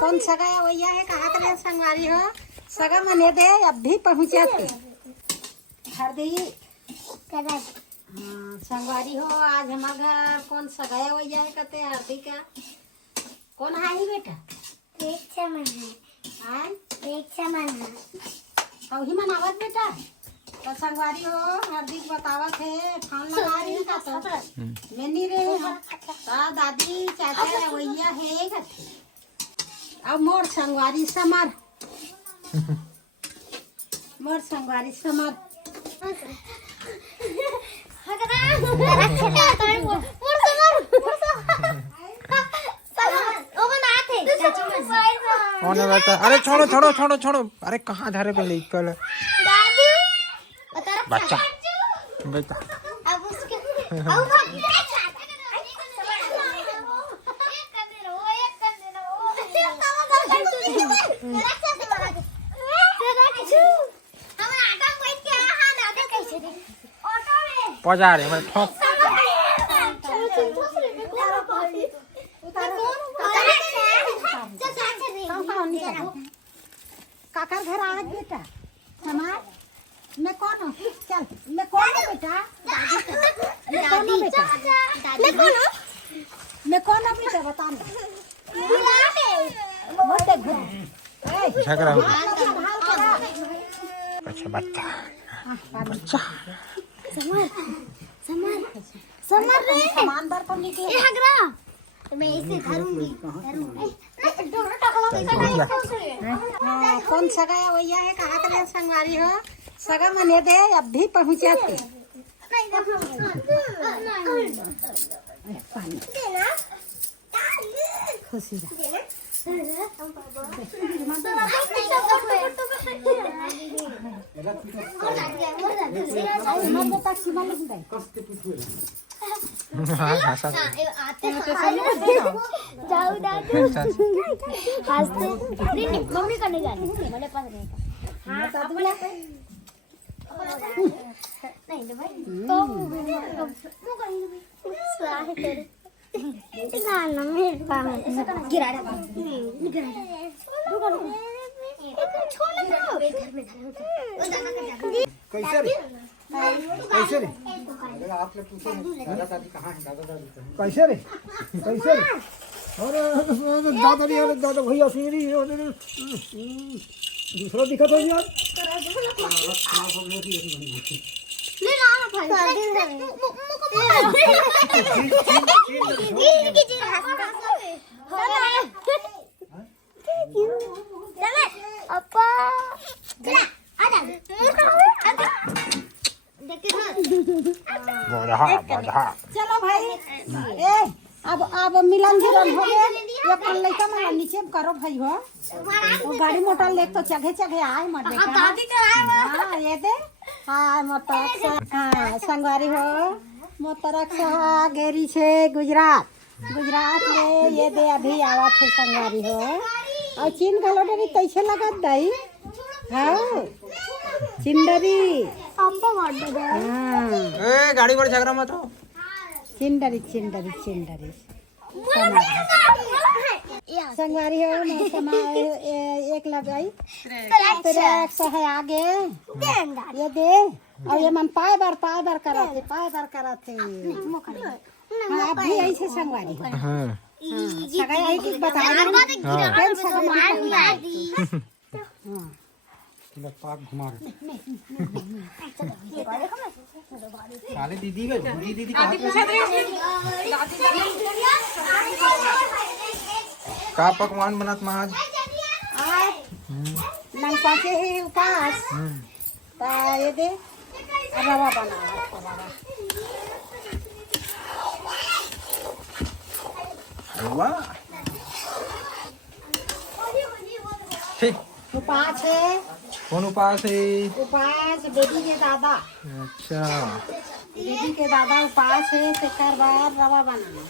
कौन सगा भैया है कहा करे संगवारी हो सगा मने दे अभी पहुँचा थे हरदी हाँ संगवारी हो आज हमारे घर कौन सगाया भैया है कहते हरदी का कौन है ही बेटा अब ही मनावत बेटा तो संगवारी हो हार्दिक बतावत है फोन लगा रही का तो मैं नहीं रहे तो दादी चाचा भैया है कहते अब मोर संगवारी समर मोर संगवारी समर अरे छोड़ो छोड़ो छोड़ो छोड़ो अरे कहाँ धारे पे निकल बच्चा बेटा पजा रहे मैं ठोक काकर घर आ बेटा हमार मैं कौन हूँ चल मैं कौन हूँ बेटा मैं कौन हूँ बेटा मैं कौन हूँ बेटा बता झगड़ा अच्छा बच्चा बच्चा सामान बार पर लेके मैं इसे धरूंगी कौन सगाया भैया है कहा करे संगवारी हो सगा मने दे अभी पहुँचा थे खुशी मम्मी करने जानी मेरे पास नहीं कैसे रे कैसे रे आप लोग पूछो दादा दादी कहाँ है दादा दादी कैसे रे कैसे रे अरे दादा भैया सीरी दूसरा दिखा तो यार चलो भाई ए अब मिलन जुलन हो गया ये कल लइका मन नीचे करो भाई हो वो गाड़ी मोटर ले तो चगे चगे आए मत देखा हां ये दे हां मोटर हां संगवारी हो मोटर का गेरी छे गुजरात में ये दे अभी आवत है संगवारी हो और चीन गलो डरी तैसे लगत दई हां चिंडरी ए गाड़ी पर झगड़ा मत हो चिंडरी संगवारी हो मौसम एक लगाई तेरे 100 है आगे ये दे और ये मन पाए बार कराते हाँ आप भी ऐसे संगवारी हो हाँ सगाई आई कुछ बता पाक घुमा साले दीदी का पकवान बनत महाज नहीं पाके है उपास ये दे रवा बना वाह ठीक उपास है कौन उपास है उपास बेटी के दादा अच्छा बेटी के दादा उपास है तेकर बार रवा बनाना